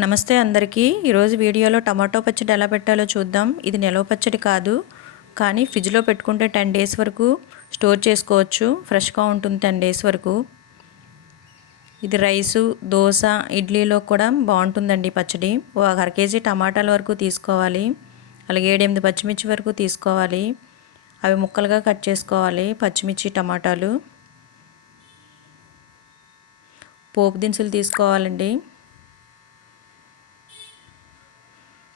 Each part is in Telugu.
నమస్తే అందరికీ. ఈరోజు వీడియోలో టమాటో పచ్చడి ఎలా పెట్టాలో చూద్దాం. ఇది నిలవ పచ్చడి కాదు, కానీ ఫ్రిడ్జ్లో పెట్టుకుంటే 10 డేస్ వరకు స్టోర్ చేసుకోవచ్చు. ఫ్రెష్గా ఉంటుంది 10 డేస్ వరకు. ఇది రైసు, దోశ, ఇడ్లీలో కూడా బాగుంటుందండి పచ్చడి. ఒక అర కేజీ టమాటాల వరకు తీసుకోవాలి. అలాగే 7-8 పచ్చిమిర్చి వరకు తీసుకోవాలి. అవి ముక్కలుగా కట్ చేసుకోవాలి. పచ్చిమిర్చి, టమాటాలు. పోపు దినుసులు తీసుకోవాలండి.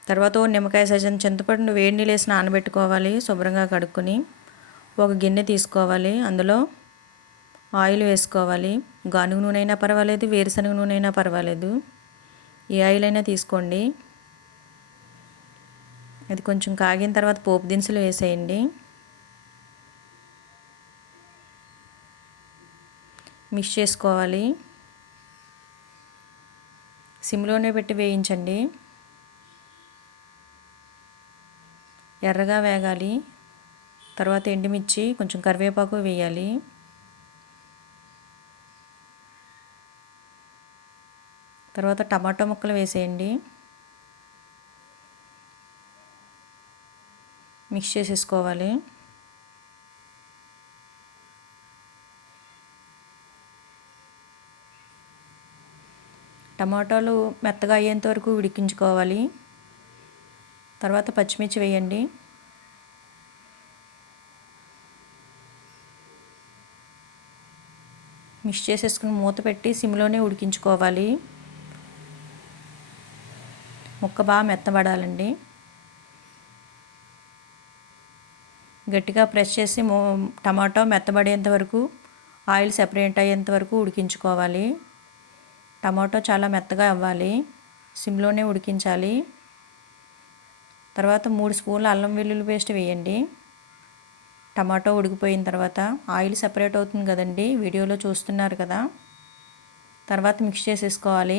తర్వాత నిమ్మకాయ సైజన్ చింతపండు వేడి నీళ్ళు వేసి నానబెట్టుకోవాలి. శుభ్రంగా కడుక్కొని ఒక గిన్నె తీసుకోవాలి. అందులో ఆయిల్ వేసుకోవాలి. గానుగ నూనె అయినా పర్వాలేదు, వేరుశనగ నూనె అయినా పర్వాలేదు, ఏ ఆయిల్ అయినా తీసుకోండి. అది కొంచెం కాగిన తర్వాత పోపు దినుసులు వేసేయండి. మిక్స్ చేసుకోవాలి. సిమ్లోనే పెట్టి వేయించండి. ఎర్రగా వేగాలి. తర్వాత ఎండుమిర్చి, కొంచెం కరివేపాకు వేయాలి. తర్వాత టమాటో ముక్కలు వేసేయండి. మిక్స్ చేసేసుకోవాలి. టమాటాలు మెత్తగా అయ్యేంత వరకు ఉడికించుకోవాలి. తర్వాత పచ్చిమిర్చి వేయండి. మిక్స్ చేసేసుకుని మూత పెట్టి సిమ్లోనే ఉడికించుకోవాలి. ముక్క బాగా మెత్తబడాలండి. గట్టిగా ప్రెస్ చేసి టమాటో మెత్తబడేంత వరకు, ఆయిల్ సెపరేట్ అయ్యేంత వరకు ఉడికించుకోవాలి. టమాటో చాలా మెత్తగా అవ్వాలి. సిమ్లోనే ఉడికించాలి. తర్వాత 3 స్పూన్ల అల్లం వెల్లుల్లి పేస్ట్ వేయండి. టమాటో ఉడికిపోయిన తర్వాత ఆయిల్ సెపరేట్ అవుతుంది కదండి, వీడియోలో చూస్తున్నారు కదా. తర్వాత మిక్స్ చేసేసుకోవాలి.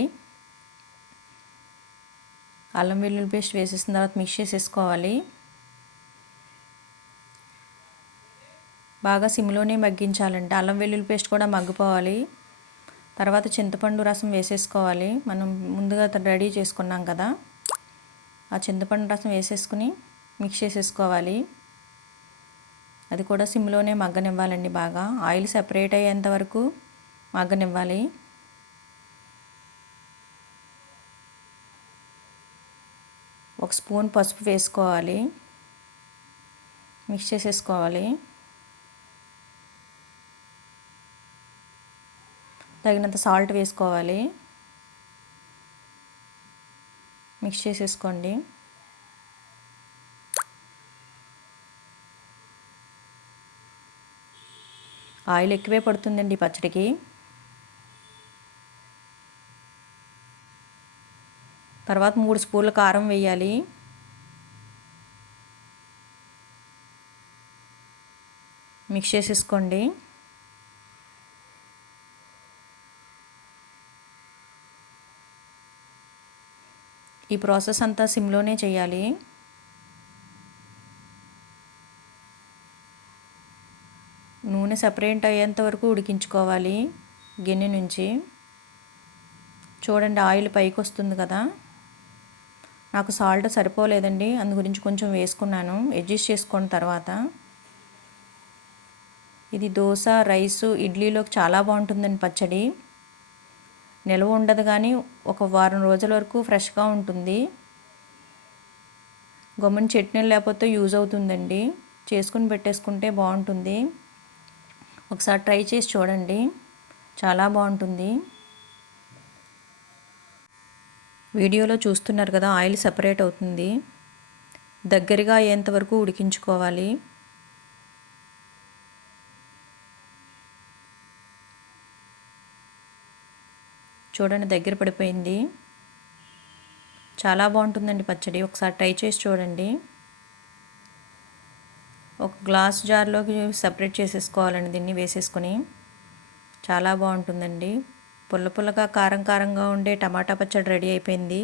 అల్లం వెల్లుల్లి పేస్ట్ వేసేసిన తర్వాత మిక్స్ చేసేసుకోవాలి. బాగా సిమ్లోనే మగ్గించాలండి. అల్లం వెల్లుల్లి పేస్ట్ కూడా మగ్గిపోవాలి. తర్వాత చింతపండు రసం వేసేసుకోవాలి. మనం ముందుగా రెడీ చేసుకున్నాం కదా, ఆ చింతపండు రసం వేసేసుకుని మిక్స్ చేసేసుకోవాలి. అది కూడా సిమ్లోనే మగ్గనివ్వాలండి. బాగా ఆయిల్ సెపరేట్ అయ్యేంత వరకు మగ్గనివ్వాలి. ఒక స్పూన్ పసుపు వేసుకోవాలి. మిక్స్ చేసేసుకోవాలి. తగినంత సాల్ట్ వేసుకోవాలి. మిక్స్ చేసేసుకోండి. ఆయిల్ ఎక్కువే పడుతుందండి పచ్చడికి. తర్వాత 3 స్పూన్ల కారం వేయాలి. మిక్స్ చేసేసుకోండి. ఈ ప్రాసెస్ అంతా సిమ్లోనే చేయాలి. నూనె సెపరేట్ అయ్యేంత వరకు ఉడికించుకోవాలి గిన్నె నుంచి. చూడండి, ఆయిల్ పైకి వస్తుంది కదా. నాకు సాల్ట్ సరిపోలేదండి, అందు గురించి కొంచెం వేసుకున్నాను. అడ్జస్ట్ చేసుకున్న తర్వాత ఇది దోశ, రైసు, ఇడ్లీలోకి చాలా బాగుంటుందండి పచ్చడి. నిల్వ ఉండదు, కానీ ఒక వారం రోజుల వరకు ఫ్రెష్గా ఉంటుంది. గమ్మున చట్నీలు లేకపోతే యూజ్ అవుతుందండి. చేసుకుని పెట్టేసుకుంటే బాగుంటుంది. ఒకసారి ట్రై చేసి చూడండి, చాలా బాగుంటుంది. వీడియోలో చూస్తున్నారు కదా, ఆయిల్ సెపరేట్ అవుతుంది. దగ్గరగా అయ్యేంత వరకు ఉడికించుకోవాలి. చూడండి, దగ్గర పడిపోయింది. చాలా బాగుంటుందండి పచ్చడి. ఒకసారి ట్రై చేసి చూడండి. ఒక గ్లాస్ జార్లోకి సెపరేట్ చేసేసుకోవాలండి. దీన్ని వేసేసుకొని చాలా బాగుంటుందండి. పుల్ల పుల్లగా, కారం కారంగా ఉండే టమాటా పచ్చడి రెడీ అయిపోయింది.